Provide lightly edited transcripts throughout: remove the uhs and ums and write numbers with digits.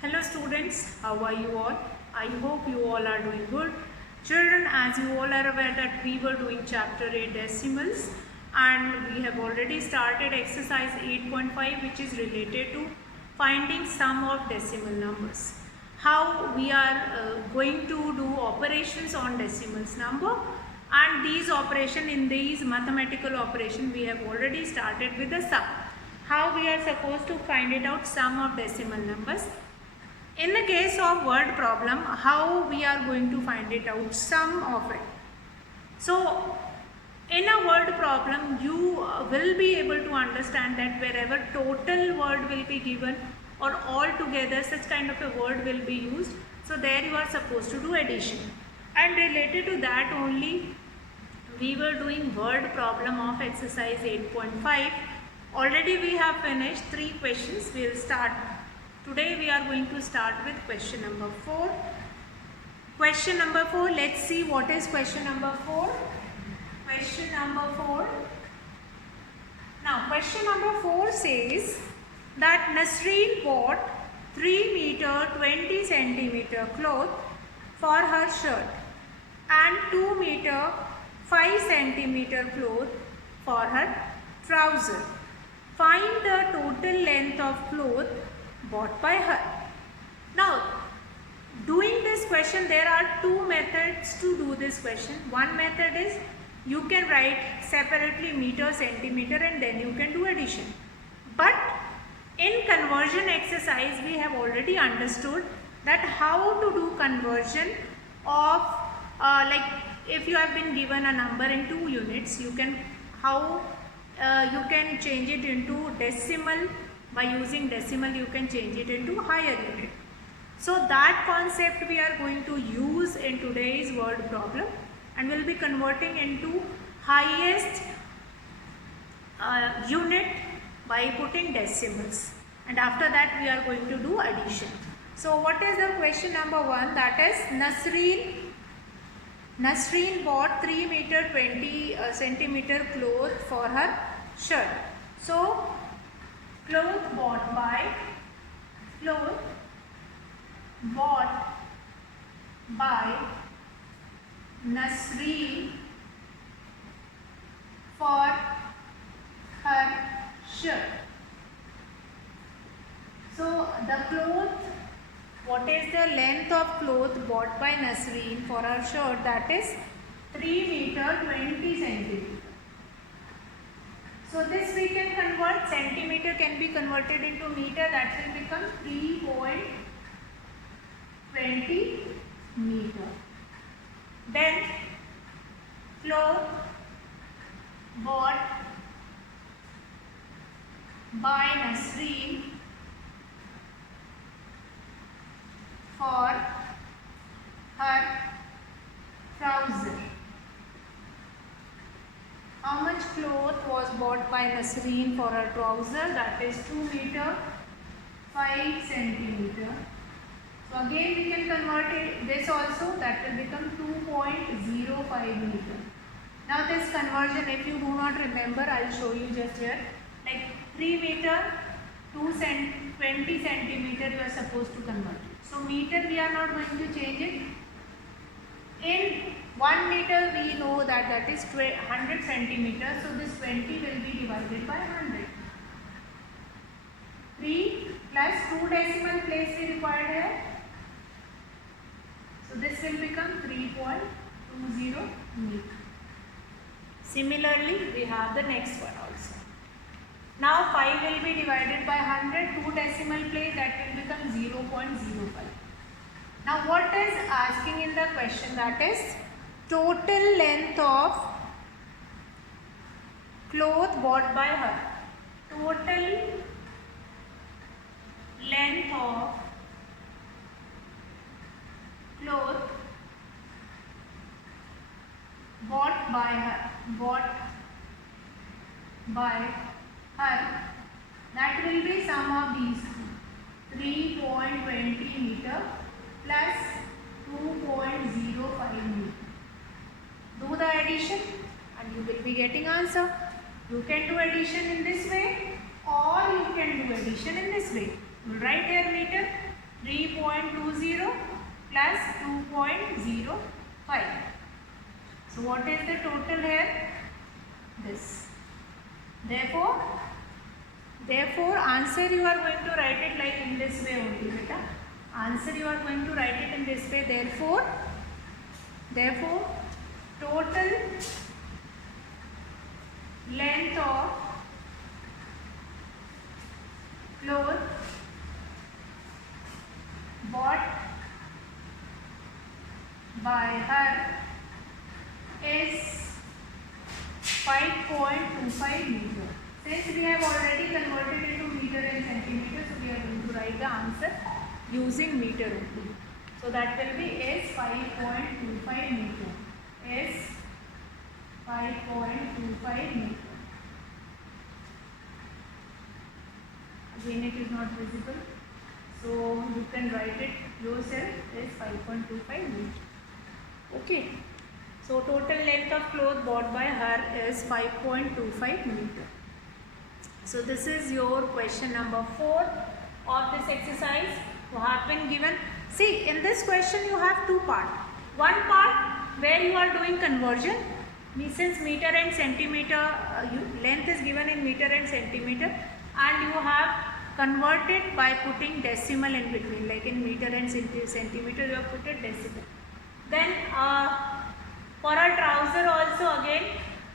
Hello students, how are you all? I hope you all are doing good. Children, as you all are aware that we were doing chapter 8 decimals and we have already started exercise 8.5 which is related to finding sum of decimal numbers. How we are going to do operations on decimals number, and these operation in these mathematical operation we have already started with the sum. How we are supposed to find it out sum of decimal numbers. In the case of word problem, how we are going to find it out, sum of it. So, in a word problem, you will be able to understand that wherever total word will be given or all together such kind of a word will be used, so there you are supposed to do addition. And related to that only, we were doing word problem of exercise 8.5. Already we have finished 3 questions. We will start. Today we are going to start with question number 4. Question number 4, let's see what is question number 4. Question number 4. Now question number 4 says that Nasreen bought 3 meter 20 centimeter cloth for her shirt and 2 meter 5 centimeter cloth for her trouser. Find the total length of cloth bought by her. Now, doing this question, there are 2 methods to do this question. One method is you can write separately meter, centimeter, and then you can do addition. But in conversion exercise, we have already understood that how to do conversion of like if you have been given a number in 2 units, you can you can change it into decimal. By using decimal, you can change it into higher unit. So that concept we are going to use in today's word problem, and we'll be converting into highest unit by putting decimals. And after that we are going to do addition. So what is the question number 1? That is Nasreen bought 3 meter 20 centimeter cloth for her shirt. So cloth bought by Nasreen for her shirt. So the cloth, what is the length of cloth bought by Nasreen for her shirt? That is 3 meter 20 centimeter. So this we can convert, centimeter can be converted into meter, that will become 3.20 meter. Then cloth bought by Nasreen for her trouser. How much cloth was bought by Nasreen for her trouser? That is 2 meter 5 centimeter. So again we can convert it, this also, that will become 2.05 meter. Now this conversion, if you do not remember, I will show you just here. Like 3 meter 20 centimeter you are supposed to convert it. So meter we are not going to change it. In 1 meter we know that is 100 centimeters, so this 20 will be divided by 100. 3 plus 2 decimal place we required here. So this will become 3.20 meter. Similarly, we have the next one also. Now 5 will be divided by 100, 2 decimal place, that will become 0.05. Now what is asking in the question, that is total length of cloth bought by her. Total length of cloth bought by her, that will be sum of these two, 3.20 meter plus 2.05 meter. Do the addition and you will be getting answer. You can do addition in this way or you can do addition in this way. We'll write here meter. 3.20 plus 2.05. So what is the total here? This. Therefore answer you are going to write it like in this way only, beta. Answer you are going to write it in this way. Therefore total length of cloth bought by her is 5.25 meter. Since we have already converted into meter and centimeter, so we are going to write the answer using meter only. So that will be is 5.25 meter. Is 5.25 meter. Again, it is not visible, so you can write it yourself is 5.25 meter. Okay. So total length of cloth bought by her is 5.25 meter. So this is your question number 4 of this exercise. You have been given. See, in this question you have two parts. One part where you are doing conversion. Since meter and centimeter, length is given in meter and centimeter, and you have converted by putting decimal in between. Like in meter and centimeter, you have put a decimal. Then for a trouser also again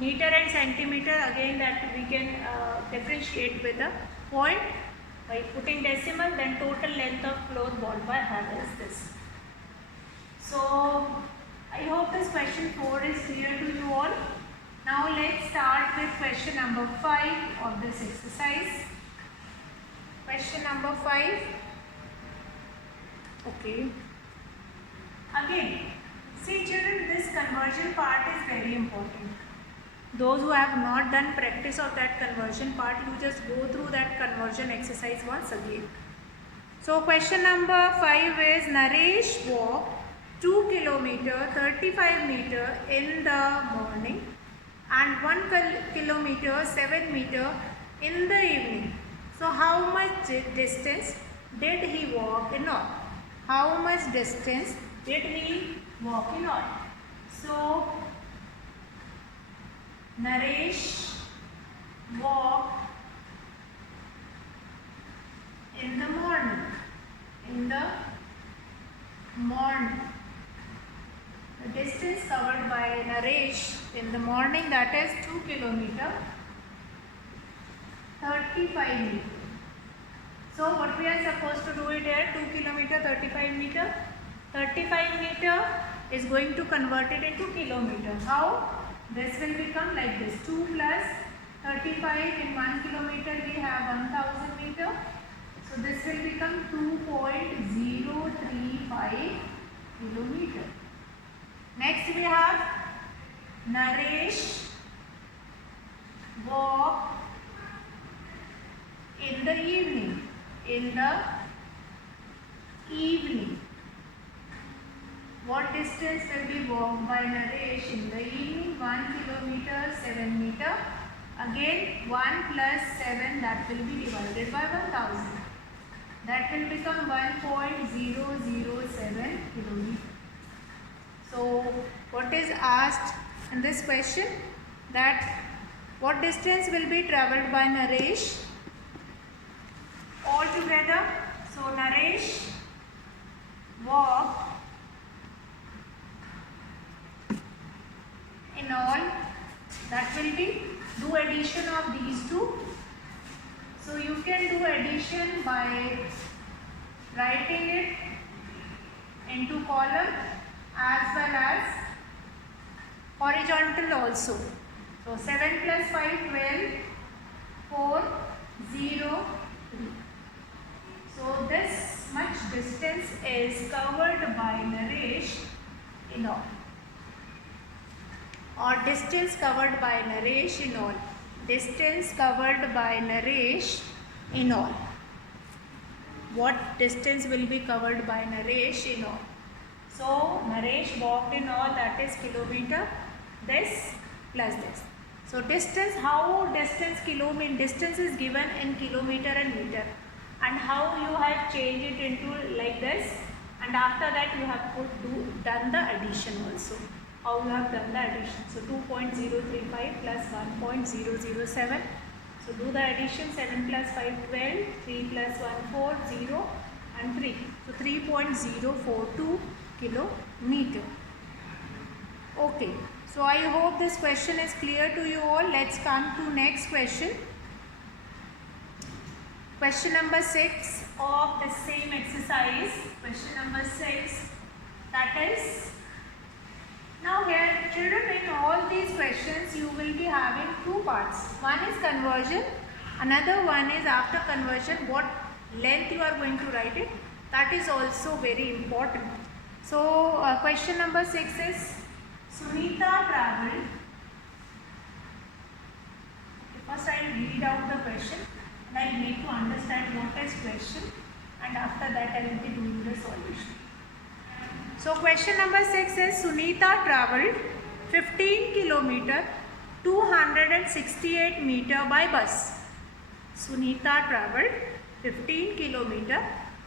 meter and centimeter, again that we can differentiate with a point by putting decimal. Then total length of cloth bought by her is this. So I hope this question 4 is clear to you all. Now let's start with question number 5 of this exercise. Question number 5. Okay. Again, see children, this conversion part is very important. Those who have not done practice of that conversion part, you just go through that conversion exercise once again. So question number 5 is Naresh walked 2 kilometer 35 meter in the morning and 1 kilometer 7 meter in the evening. So how much distance did he walk in all? How much distance did he walk in all? So Naresh walked in the morning. In the morning. The distance covered by Naresh in the morning, that is 2 kilometer 35 meter. So what we are supposed to do it here? 2 kilometer 35 meter. 35 meter is going to convert it into kilometer. How? This will become like this. 2 plus 35 in 1 kilometer we have 1000 meter. So this will become 2.035 kilometer. Next we have Naresh walked in the evening. In the evening. What distance will be walked by Naresh in the evening? 1 kilometer 7 meter. Again 1 plus 7, that will be divided by 1000. That will become 1.007 kilometer. So what is asked in this question? That what distance will be travelled by Naresh all together? So Naresh walked in all, that will be, do addition of these two. So you can do addition by writing it into column as well as horizontal also. So 7 plus 5, 12, 4, 0, 3. So this much distance is covered by Naresh in all. Or distance covered by Naresh in all. Distance covered by Naresh in all. What distance will be covered by Naresh in all? So Naresh walked in all, that is kilometer, this plus this. So distance, how distance, distance is given in kilometer and meter. and how you have changed it into like this, and after that you have done the addition also. How you have done the addition. So 2.035 plus 1.007. So do the addition. 7 plus 5 12, 3 plus 1 4, 0 and 3. So 3.042 kilometer. Okay. So I hope this question is clear to you all. Let's come to next question. Question number 6 of the same exercise. Question number 6, that is, now here children, in all these questions you will be having two parts. One is conversion, another one is after conversion what length you are going to write it. That is also very important. So question number 6 is, Sunita travelled. First I will read out the question and I will make you understand what is question, and after that I will be doing the solution. So question number 6 is, Sunita travelled 15 km 268 meter by bus. Sunita travelled 15 km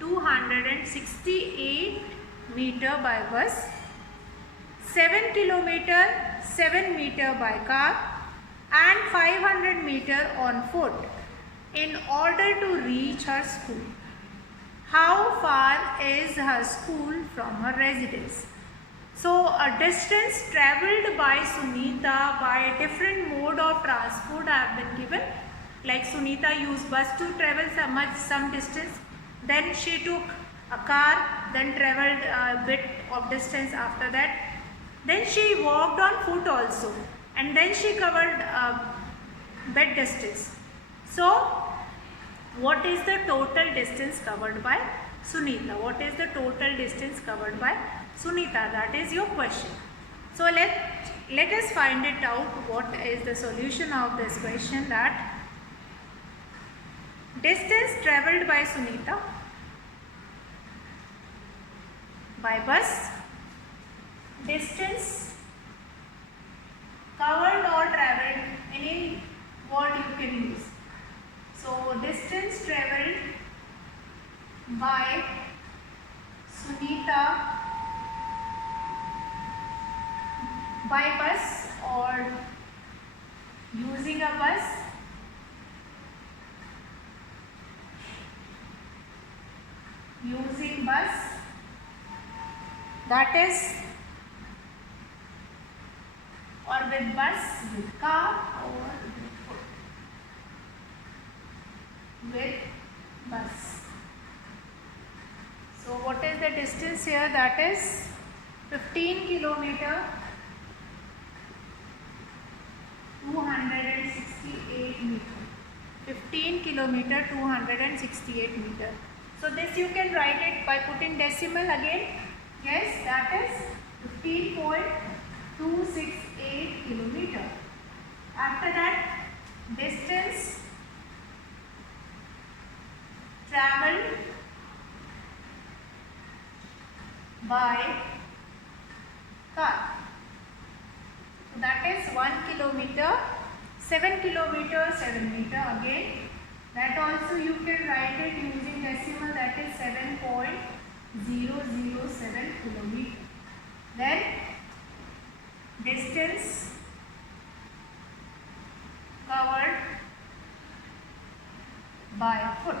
268 meter by bus, 7 km 7 meter by car and 500 meter on foot in order to reach her school. How far is her school from her residence? So a distance travelled by Sunita by a different mode of transport have been given. Like Sunita used bus to travel some distance, then she took a car, then travelled a bit of distance after that. Then she walked on foot also, and then she covered a bit distance. So what is the total distance covered by Sunita? What is the total distance covered by Sunita? That is your question. So let us find it out. What is the solution of this question? That distance travelled by Sunita by bus, distance covered or travelled, any word you can use. So distance travelled by Sunita by bus or using a bus, that is, or with bus, with car or with bus. So what is the distance here? That is 15 km 268 meter. 15 km 268 meter. So this you can write it by putting decimal again. Yes, that is 15.268 kilometer. After that, distance travelled by car. So that is 1 kilometer, 7 kilometer, 7 meter again. That also you can write it using decimal, that is 7.007 kilometer. Then distance covered by foot,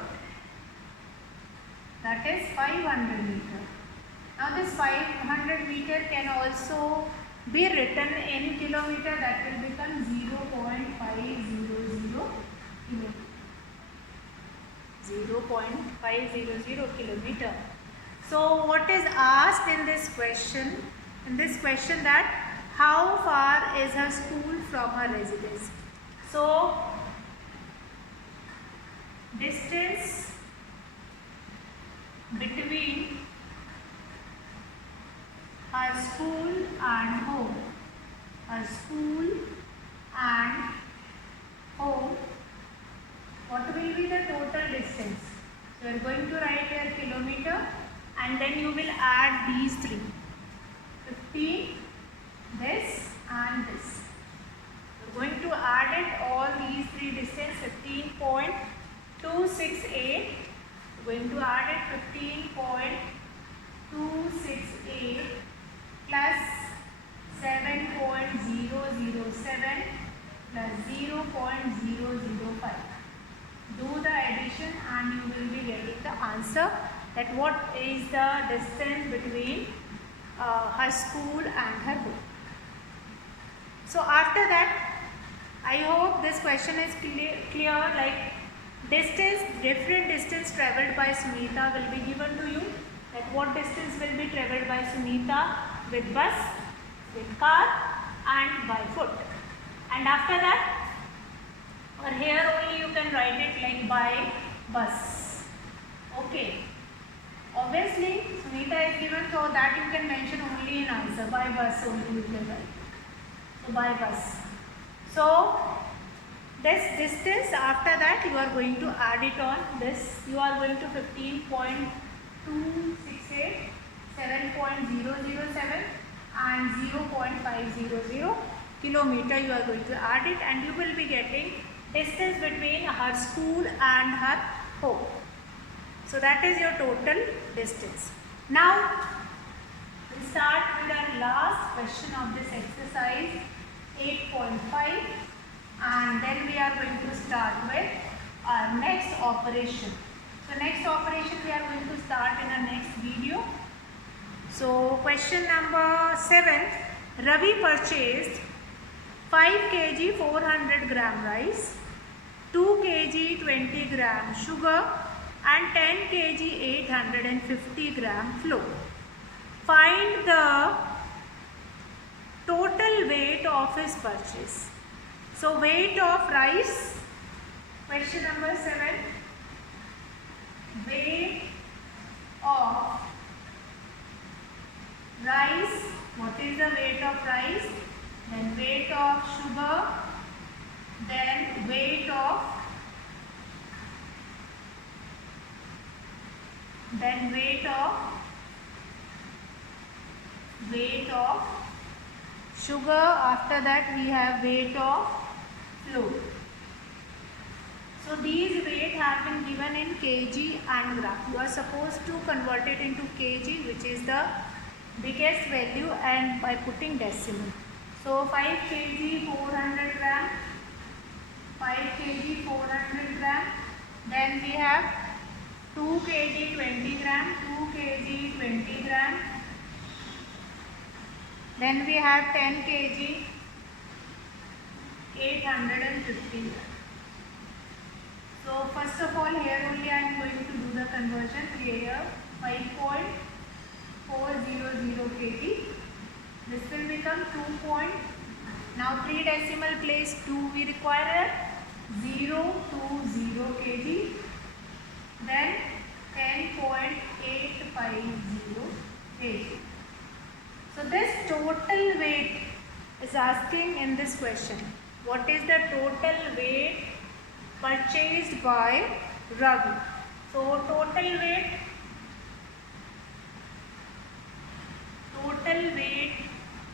that is 500 meter. Now this 500 meter can also be written in kilometer, that will become 0.500 kilometer. 0.500 kilometer. So what is asked in this question? In this question, that how far is her school from her residence? So distance between her school and home. Her school and home. What will be the total distance? So you are going to write here kilometer and then you will add these three. 15, this and this. You are going to add it all these three distance, 15.268 Going to add it 15.268 plus 7.007 plus 0.005. Do the addition and you will be getting the answer that what is the distance between her school and her home. So after that, I hope this question is clear, like different distance travelled by Sunita will be given to you. Like what distance will be travelled by Sunita with bus, with car and by foot. And after that, or here only you can write it like by bus. Okay. Obviously, Sunita is given, so that you can mention only in answer. By bus only you can write. So by bus. So this distance, after that you are going to add it on this. You are going to 15.268, 7.007 and 0.500 kilometer. You are going to add it and you will be getting distance between her school and her home. So that is your total distance. Now we start with our last question of this exercise 8.5, and then we are going to start with our next operation. So next operation we are going to start in our next video. So question number 7, Ravi purchased 5 kg 400 gram rice, 2 kg 20 gram sugar and 10 kg 850 gram flour. Find the total weight of his purchase. So weight of rice, question number 7, weight of rice, what is the weight of rice, then weight of sugar, then weight of sugar, after that we have weight of flour. So these weight have been given in kg and gram. You are supposed to convert it into kg, which is the biggest value, and by putting decimal. So 5 kg 400 gram, 5 kg 400 gram, then we have 2 kg 20 gram, 2 kg 20 gram, then we have 10 kg 850 gram. So first of all, here only I am going to do the conversion. Here 5.400 kg. This will become 2. Now 3 decimal place 2 we require, 020 kg. Then 10.850 kg. So this total weight is asking in this question. What is the total weight purchased by Ravi? So total weight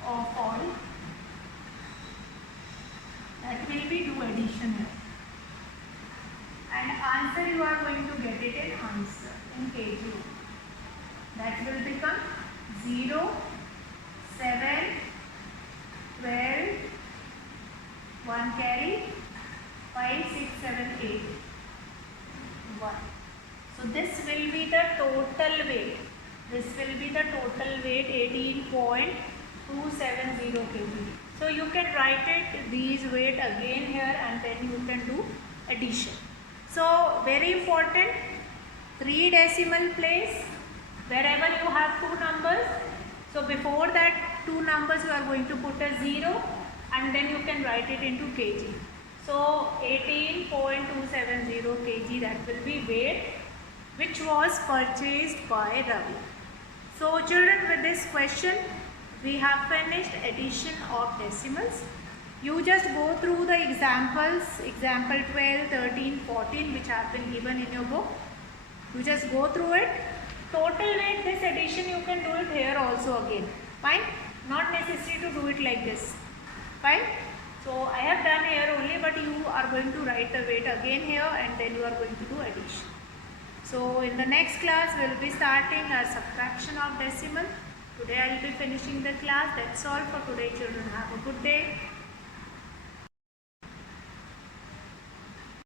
of all, that will be do addition here. And answer you are going to get it in answer in kg. That will become 0, 7, 12, 1 carry, 5, 6, 7, 8, 1. So this will be the total weight. This will be the total weight 18.270 kg. So you can write it these weight again here and then you can do addition. So very important, 3 decimal place wherever you have 2 numbers. So before that 2 numbers you are going to put a 0 and then you can write it into kg. So 18.270 kg, that will be weight which was purchased by Ravi. So children, with this question we have finished addition of decimals. You just go through the examples, example 12, 13, 14 which have been given in your book. You just go through it. Total weight, this addition you can do it here also again. Fine? Not necessary to do it like this. Fine? So I have done here only, but you are going to write the weight again here and then you are going to do addition. So in the next class we will be starting our subtraction of decimal. Today I will be finishing the class. That's all for today, children. Have a good day.